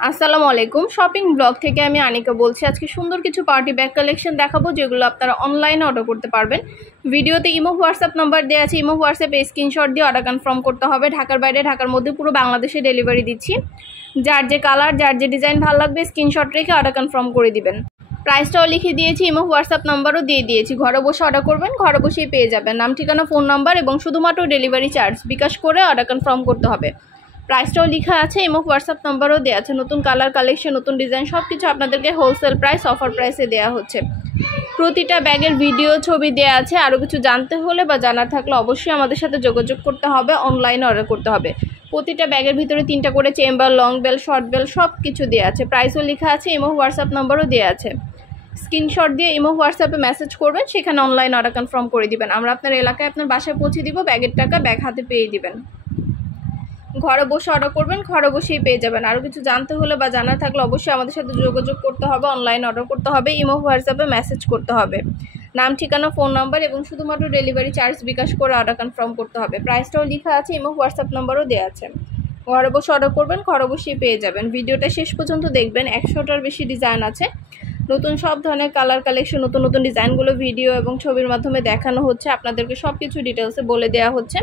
আসসালামু আলাইকুম। Shopping blog থেকে আমি আনিকা বলছি। আজকে সুন্দর কিছু পার্টি ব্যাগ কালেকশন দেখাবো, যেগুলো আপনারা অনলাইনে অর্ডার করতে পারবেন। ভিডিওতে ইমো হোয়াটসঅ্যাপ নাম্বার দেওয়া আছে। ইমো হোয়াটসঅ্যাপে স্ক্রিনশট দিয়ে অর্ডার কনফার্ম করতে হবে। ঢাকার বাইরে, ঢাকার মধ্যে পুরো বাংলাদেশে ডেলিভারি দিচ্ছি। যার যে কালার, যার যে ডিজাইন ভালো লাগবে স্ক্রিনশট রেখে অর্ডার কনফার্ম করে দিবেন। প্রাইসটাও লিখে দিয়েছি, ইমো হোয়াটসঅ্যাপ নাম্বারও দিয়ে দিয়েছি। ঘরে বসে অর্ডার করবেন, ঘরে বসেই পেয়ে যাবেন। নাম, ঠিকানা, ফোন নাম্বার এবং শুধুমাত্র ডেলিভারি চার্জ বিকাশ করে অর্ডার কনফার্ম করতে হবে। প্রাইসটাও লেখা আছে, এবং হোয়াটসঅ্যাপ নাম্বারও দেওয়া আছে। নতুন কালার, কালেকশন, নতুন ডিজাইন সব কিছু আপনাদেরকে হোলসেল প্রাইস, অফার প্রাইসে দেওয়া হচ্ছে। প্রতিটা ব্যাগের ভিডিও, ছবি দেওয়া আছে। আরও কিছু জানতে হলে বা জানার থাকলে অবশ্যই আমাদের সাথে যোগাযোগ করতে হবে, অনলাইনে অর্ডার করতে হবে। প্রতিটা ব্যাগের ভিতরে 3টা করে chamber, long bell, short bell সব কিছু দেওয়া আছে। প্রাইসও লেখা আছে, এবং হোয়াটসঅ্যাপ নাম্বারও দেওয়া আছে। স্ক্রিনশট দিয়ে ইমো হোয়াটসঅ্যাপে মেসেজ করবেন, সেখানে অনলাইন অর্ডার কনফার্ম করে দিবেন। আমরা আপনার এলাকায়, আপনার বাসায় পৌঁছে দিব। ব্যাগের টাকা ব্যাগ হাতে পেয়ে দিবেন। ঘরে বসে অর্ডার করবেন, ঘরে বসেই পেয়ে যাবেন। আরও কিছু জানতে হলে বা জানার থাকলে অবশ্যই আমাদের সাথে যোগাযোগ করতে হবে, অনলাইন অর্ডার করতে হবে, ইমো হোয়াটসঅ্যাপে মেসেজ করতে হবে। নাম, ঠিকানা, ফোন নাম্বার এবং শুধুমাত্র ডেলিভারি চার্জ বিকাশ করে অর্ডার কনফার্ম করতে হবে। প্রাইসটাও লেখা আছে, ইমো হোয়াটসঅ্যাপ নাম্বারও দেওয়া আছে। ঘরে বসে অর্ডার করবেন, ঘরে বসেই পেয়ে যাবেন। ভিডিওটা শেষ পর্যন্ত দেখবেন। 100টার বেশি ডিজাইন আছে। নতুন সব ধরনের কালার, কালেকশন, নতুন নতুন ডিজাইনগুলো ভিডিও এবং ছবির মাধ্যমে দেখানো হচ্ছে। আপনাদেরকে সব কিছু ডিটেলসে বলে দেওয়া হচ্ছে।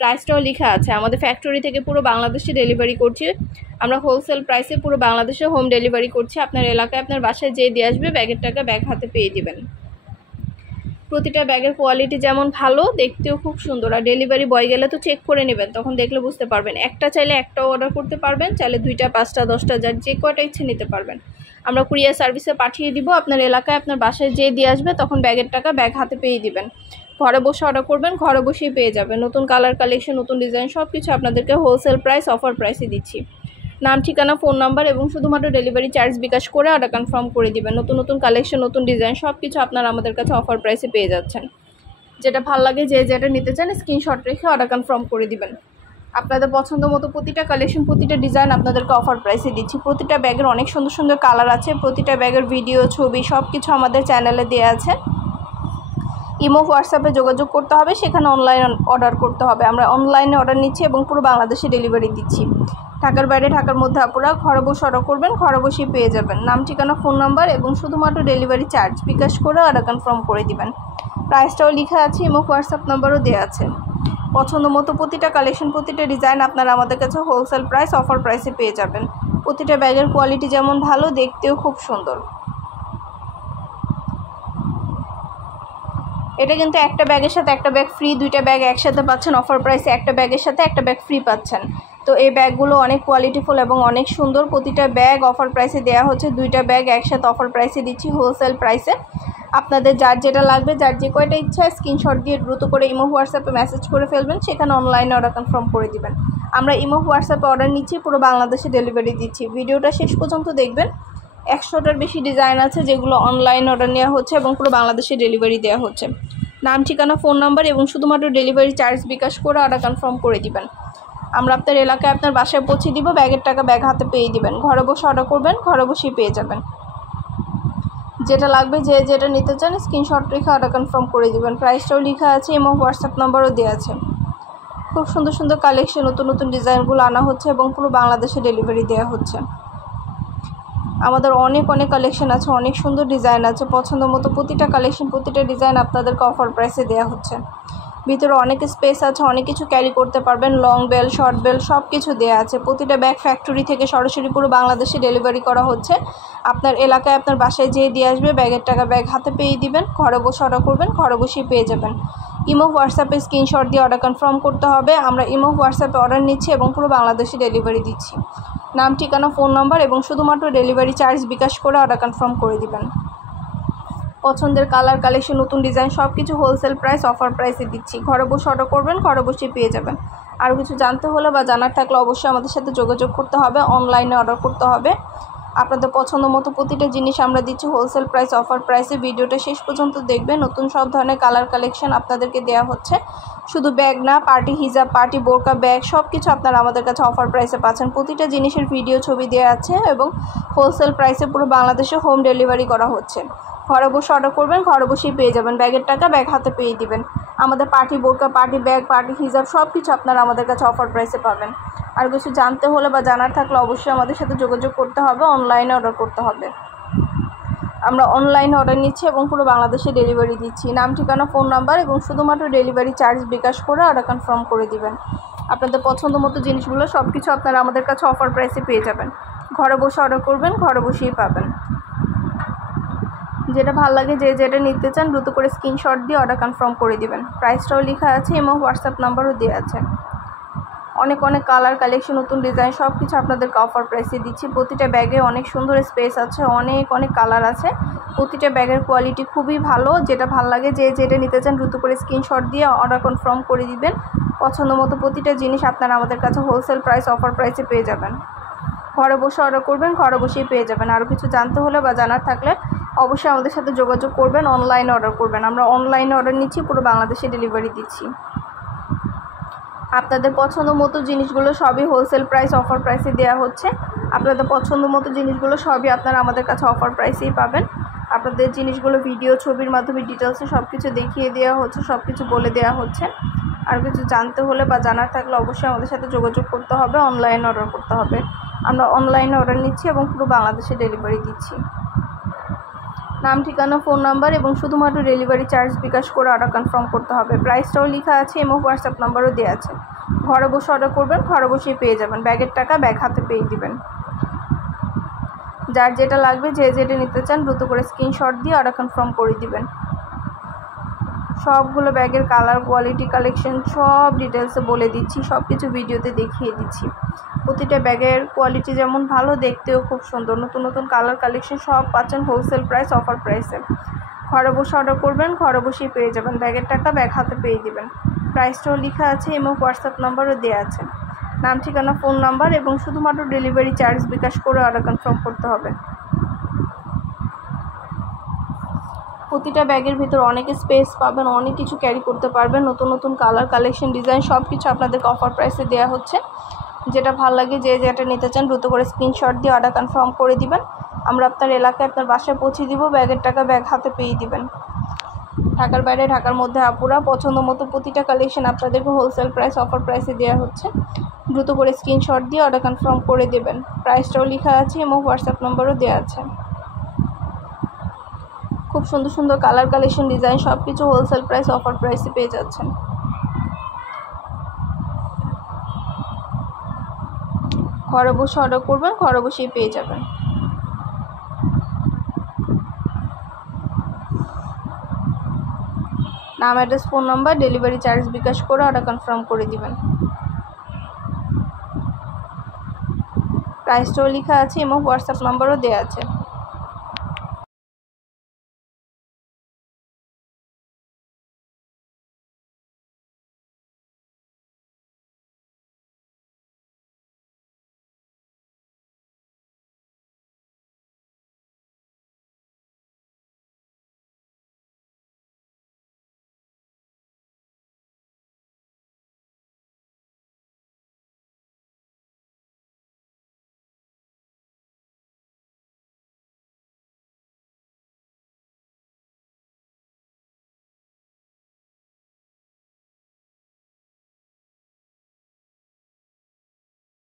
প্রাইসটাও লেখা আছে। আমাদের ফ্যাক্টরি থেকে পুরো বাংলাদেশে ডেলিভারি করছি। আমরা হোলসেল প্রাইসে পুরো বাংলাদেশে হোম ডেলিভারি করছি। আপনার এলাকায়, আপনার বাসায় যেয়ে দিয়ে আসবে, ব্যাগের টাকা ব্যাগ হাতে পেয়ে দিবেন। প্রতিটা ব্যাগের কোয়ালিটি যেমন ভালো, দেখতেও খুব সুন্দর। আর ডেলিভারি বয় গেলে তো চেক করে নেবেন, তখন দেখলে বুঝতে পারবেন। একটা চাইলে একটাও অর্ডার করতে পারবেন, চাইলে 2টা, 5টা, 10টা, যার যে কয়টা ইচ্ছে নিতে পারবেন। আমরা কুরিয়ার সার্ভিসে পাঠিয়ে দিব। আপনার এলাকায়, আপনার বাসায় যেয়ে দিয়ে আসবে, তখন ব্যাগের টাকা ব্যাগ হাতে পেয়ে দিবেন। ঘরে বসে অর্ডার করবেন, ঘরে বসেই পেয়ে যাবেন। নতুন কালার, কালেকশন, নতুন ডিজাইন সব কিছু আপনাদেরকে হোলসেল প্রাইস, অফার প্রাইসে দিচ্ছি। নাম, ঠিকানা, ফোন নাম্বার এবং শুধুমাত্র ডেলিভারি চার্জ বিকাশ করে অর্ডার কনফার্ম করে দিবেন। নতুন নতুন কালেকশন, নতুন ডিজাইন সব কিছু আপনারা আমাদের কাছে অফার প্রাইসে পেয়ে যাচ্ছেন। যেটা ভালো লাগে, যে যেটা নিতে চান স্ক্রিনশট রেখে অর্ডার কনফার্ম করে দিবেন। আপনাদের পছন্দ মতো প্রতিটা কালেকশন, প্রতিটা ডিজাইন আপনাদেরকে অফার প্রাইসে দিচ্ছি। প্রতিটা ব্যাগের অনেক সুন্দর সুন্দর কালার আছে। প্রতিটা ব্যাগের ভিডিও, ছবি সব কিছু আমাদের চ্যানেলে দেওয়া আছে। ইমো হোয়াটসঅ্যাপে যোগাযোগ করতে হবে, সেখানে অনলাইন অর্ডার করতে হবে। আমরা অনলাইনে অর্ডার নিচ্ছি এবং পুরো বাংলাদেশে ডেলিভারি দিচ্ছি। ঢাকার বাইরে, ঢাকার মধ্যে আপনারা ঘরে বসে অর্ডার করবেন, ঘরে বসেই পেয়ে যাবেন। নাম, ঠিকানা, ফোন নাম্বার এবং শুধুমাত্র ডেলিভারি চার্জ বিকাশ করে অর্ডার কনফার্ম করে দিবেন। প্রাইসটাও লেখা আছে, ইমো হোয়াটসঅ্যাপ নাম্বারও দেওয়া আছে। পছন্দ মতো প্রতিটা কালেকশন, প্রতিটা ডিজাইন আপনারা আমাদের কাছে হোলসেল প্রাইস, অফার প্রাইসে পেয়ে যাবেন। প্রতিটা ব্যাগের কোয়ালিটি যেমন ভালো, দেখতেও খুব সুন্দর। এটা কিন্তু একটা ব্যাগের সাথে একটা ব্যাগ ফ্রি, 2টা ব্যাগ একসাথে পাচ্ছেন অফার প্রাইসে। একটা ব্যাগের সাথে একটা ব্যাগ ফ্রি পাচ্ছেন। তো এই ব্যাগগুলো অনেক কোয়ালিটিফুল এবং অনেক সুন্দর। প্রতিটা ব্যাগ অফার প্রাইসে দেওয়া হচ্ছে। 2টা ব্যাগ একসাথে অফার প্রাইসে দিচ্ছি, হোলসেল প্রাইসে। আপনাদের যার যেটা লাগবে, যার যে কয়টা ইচ্ছা স্ক্রিনশট দিয়ে দ্রুত করে ইমো হোয়াটসঅ্যাপে মেসেজ করে ফেলবেন, সেখানে অনলাইনে অর্ডার কনফার্ম করে দিবেন। আমরা ইমো হোয়াটসঅ্যাপে অর্ডার নিচ্ছি, পুরো বাংলাদেশে ডেলিভারি দিচ্ছি। ভিডিওটা শেষ পর্যন্ত দেখবেন। 100টার বেশি ডিজাইন আছে, যেগুলো অনলাইন অর্ডার নেওয়া হচ্ছে এবং পুরো বাংলাদেশে ডেলিভারি দেওয়া হচ্ছে। নাম, ঠিকানা, ফোন নাম্বার এবং শুধুমাত্র ডেলিভারি চার্জ বিকাশ করে অর্ডার কনফার্ম করে দিবেন। আমরা আপনার এলাকায়, আপনার বাসায় পৌঁছে দিব। ব্যাগের টাকা ব্যাগ হাতে পেয়ে দিবেন। ঘরে বসে অর্ডার করবেন, ঘরে বসেই পেয়ে যাবেন। যেটা লাগবে, যে যেটা নিতে চান স্ক্রিনশট রেখে অর্ডার কনফার্ম করে দিবেন। প্রাইসটাও লেখা আছে এবং হোয়াটসঅ্যাপ নাম্বারও দেওয়া আছে। খুব সুন্দর সুন্দর কালেকশন, নতুন নতুন ডিজাইনগুলো আনা হচ্ছে এবং পুরো বাংলাদেশে ডেলিভারি দেওয়া হচ্ছে। আমাদের অনেক অনেক কালেকশন আছে, অনেক সুন্দর ডিজাইন আছে। পছন্দ মতো প্রতিটা কালেকশন, প্রতিটা ডিজাইন আপনাদেরকে অফার প্রাইসে দেওয়া হচ্ছে। ভিতরে অনেক স্পেস আছে, অনেক কিছু ক্যারি করতে পারবেন। লং বেল, শর্ট বেল সব কিছু দেওয়া আছে। প্রতিটা ব্যাগ ফ্যাক্টরি থেকে সরাসরি পুরো বাংলাদেশে ডেলিভারি করা হচ্ছে। আপনার এলাকায়, আপনার বাসায় যেয়ে দিয়ে আসবে, ব্যাগের টাকা ব্যাগ হাতে পেয়ে দিবেন। ঘরে বসে অর্ডার করবেন, ঘরে বসেই পেয়ে যাবেন। ইমো হোয়াটসঅ্যাপে স্ক্রিনশট দিয়ে অর্ডার কনফার্ম করতে হবে। আমরা ইমো হোয়াটসঅ্যাপে অর্ডার নিচ্ছি এবং পুরো বাংলাদেশে ডেলিভারি দিচ্ছি। নাম, ঠিকানা, ফোন নাম্বার এবং শুধুমাত্র ডেলিভারি চার্জ বিকাশ করে অর্ডার কনফার্ম করে দিবেন। পছন্দের কালার, কালেকশন, নতুন ডিজাইন সব কিছু হোলসেল প্রাইস, অফার প্রাইসে দিচ্ছি। ঘরে বসে অর্ডার করবেন, ঘরে বসেই পেয়ে যাবেন। আরও কিছু জানতে হলে বা জানার থাকলে অবশ্যই আমাদের সাথে যোগাযোগ করতে হবে, অনলাইনে অর্ডার করতে হবে। আপনাদের পছন্দ মতো প্রতিটা জিনিস আমরা দিচ্ছি হোলসেল প্রাইস, অফার প্রাইসে। ভিডিওটা শেষ পর্যন্ত দেখবেন। নতুন সব ধরনের কালার, কালেকশন আপনাদেরকে দেওয়া হচ্ছে। শুধু ব্যাগ না, পার্টি হিজাব, পার্টি বোরকা, ব্যাগ সব কিছু আপনারা আমাদের কাছে অফার প্রাইসে পাচ্ছেন। প্রতিটা জিনিসের ভিডিও, ছবি দেওয়া আছে এবং হোলসেল প্রাইসে পুরো বাংলাদেশে হোম ডেলিভারি করা হচ্ছে। ঘরে বসে অর্ডার করবেন, ঘরে বসেই পেয়ে যাবেন। ব্যাগের টাকা ব্যাগ হাতে পেয়ে দিবেন। আমাদের পার্টি বোরকা, পার্টি ব্যাগ, পার্টি হিজাব সব কিছু আপনারা আমাদের কাছে অফার প্রাইসে পাবেন। আর কিছু জানতে হলে বা জানার থাকলে অবশ্যই আমাদের সাথে যোগাযোগ করতে হবে, অনলাইনে অর্ডার করতে হবে। আমরা অনলাইনে অর্ডার নিচ্ছি এবং পুরো বাংলাদেশে ডেলিভারি দিচ্ছি। নাম, ঠিকানা, ফোন নাম্বার এবং শুধুমাত্র ডেলিভারি চার্জ বিকাশ করে অর্ডার কনফার্ম করে দিবেন। আপনাদের পছন্দ মতো জিনিসগুলো সব কিছু আপনারা আমাদের কাছে অফার প্রাইসে পেয়ে যাবেন। ঘরে বসে অর্ডার করবেন, ঘরে বসেই পাবেন। যেটা ভালো লাগে, যে যেটা নিতে চান দ্রুত করে স্ক্রিনশট দিয়ে অর্ডার কনফার্ম করে দিবেন। প্রাইসটাও লেখা আছে এবং হোয়াটসঅ্যাপ নাম্বারও দেওয়া আছে। অনেক অনেক কালার কালেকশন, নতুন ডিজাইন সব কিছু আপনাদেরকে অফার প্রাইসে দিচ্ছি। প্রতিটা ব্যাগে অনেক সুন্দর স্পেস আছে, অনেক অনেক কালার আছে। প্রতিটা ব্যাগের কোয়ালিটি খুবই ভালো। যেটা ভালো লাগে, যে যেটা নিতে চান দ্রুত করে স্ক্রিনশট দিয়ে অর্ডার কনফার্ম করে দিবেন। পছন্দ মতো প্রতিটা জিনিস আপনারা আমাদের কাছে হোলসেল প্রাইস অফার প্রাইসে পেয়ে যাবেন। ঘরে বসে অর্ডার করবেন, ঘরে বসেই পেয়ে যাবেন। আরও কিছু জানতে হলে বা জানার থাকলে অবশ্যই আমাদের সাথে যোগাযোগ করবেন, অনলাইনে অর্ডার করবেন। আমরা অনলাইনে অর্ডার নিচ্ছি, পুরো বাংলাদেশে ডেলিভারি দিচ্ছি। আপনাদের পছন্দ মতো জিনিসগুলো সবই হোলসেল প্রাইস অফার প্রাইসে দেওয়া হচ্ছে। আপনাদের পছন্দ মতো জিনিসগুলো সবই আপনারা আমাদের কাছে অফার প্রাইসেই পাবেন। আপনাদের জিনিসগুলো ভিডিও, ছবির মাধ্যমে ডিটেলসে সব কিছু দেখিয়ে দেওয়া হচ্ছে, সব কিছু বলে দেওয়া হচ্ছে। আর কিছু জানতে হলে বা জানার থাকলে অবশ্যই আমাদের সাথে যোগাযোগ করতে হবে, অনলাইনে অর্ডার করতে হবে। আমরা অনলাইনে অর্ডার নিচ্ছি এবং পুরো বাংলাদেশে ডেলিভারি দিচ্ছি। নাম, ঠিকানা, ফোন নাম্বার এবং শুধুমাত্র ডেলিভারি চার্জ বিকাশ করে অর্ডার কনফার্ম করতে হবে। প্রাইসটাও লেখা আছে এবং হোয়াটসঅ্যাপ নাম্বারও দেওয়া আছে। ঘরে বসে অর্ডার করবেন, ঘরে বসেই পেয়ে যাবেন। ব্যাগের টাকা ব্যাগ হাতে পেয়ে দিবেন। যার যেটা লাগবে, যে যেটা নিতে চান দ্রুত করে স্ক্রিনশট দিয়ে অর্ডার কনফার্ম করে দিবেন। সবগুলো ব্যাগের কালার, কোয়ালিটি, কালেকশন সব ডিটেলসে বলে দিচ্ছি, সব কিছু ভিডিওতে দেখিয়ে দিচ্ছি। প্রতিটা ব্যাগের কোয়ালিটি যেমন ভালো, দেখতেও খুব সুন্দর। নতুন নতুন কালার কালেকশন সব পাচ্ছেন হোলসেল প্রাইস অফার প্রাইসে। ঘরে বসে অর্ডার করবেন, ঘরে বসেই পেয়ে যাবেন। ব্যাগের টাকা ব্যাগ হাতে পেয়ে দিবেন। প্রাইসটাও লেখা আছে এবং হোয়াটসঅ্যাপ নাম্বারও দেওয়া আছে। নাম, ঠিকানা, ফোন নাম্বার এবং শুধুমাত্র ডেলিভারি চার্জ বিকাশ করে অর্ডার কনফার্ম করতে হবে। প্রতিটা ব্যাগের ভিতর অনেক স্পেস পাবেন, অনেক কিছু ক্যারি করতে পারবেন। নতুন নতুন কালার কালেকশন, ডিজাইন সব কিছু আপনাদেরকে অফার প্রাইসে দেওয়া হচ্ছে। যেটা ভালো লাগে, যে যেটা নিতে চান দ্রুত করে স্ক্রিনশট দিয়ে অর্ডার কনফার্ম করে দিবেন। আমরা আপনার এলাকায়, আপনার বাসায় পৌঁছে দিব। ব্যাগের টাকা ব্যাগ হাতে পেয়ে দিবেন। ঢাকার বাইরে, ঢাকার মধ্যে আপুরা পছন্দ মতো প্রতিটা কালেকশন আপনাদেরকে হোলসেল প্রাইস অফার প্রাইসে দেওয়া হচ্ছে। দ্রুত করে স্ক্রিনশট দিয়ে অর্ডার কনফার্ম করে দেবেন। প্রাইসটাও লেখা আছে এবং হোয়াটসঅ্যাপ নম্বরও দেওয়া আছে। খুব সুন্দর সুন্দর কালার কালেকশন, ডিজাইন সব কিছু হোলসেল প্রাইস অফার প্রাইসে পেয়ে যাচ্ছেন। ঘরে বসে অর্ডার করবেন, ঘরে বসেই পেয়ে যাবেন। নাম, address, phone number, delivery charge bKash করে অর্ডার কনফার্ম করে দিবেন। প্রাইসটাও লেখা আছে এবং হোয়াটসঅ্যাপ নাম্বারও দেওয়া আছে।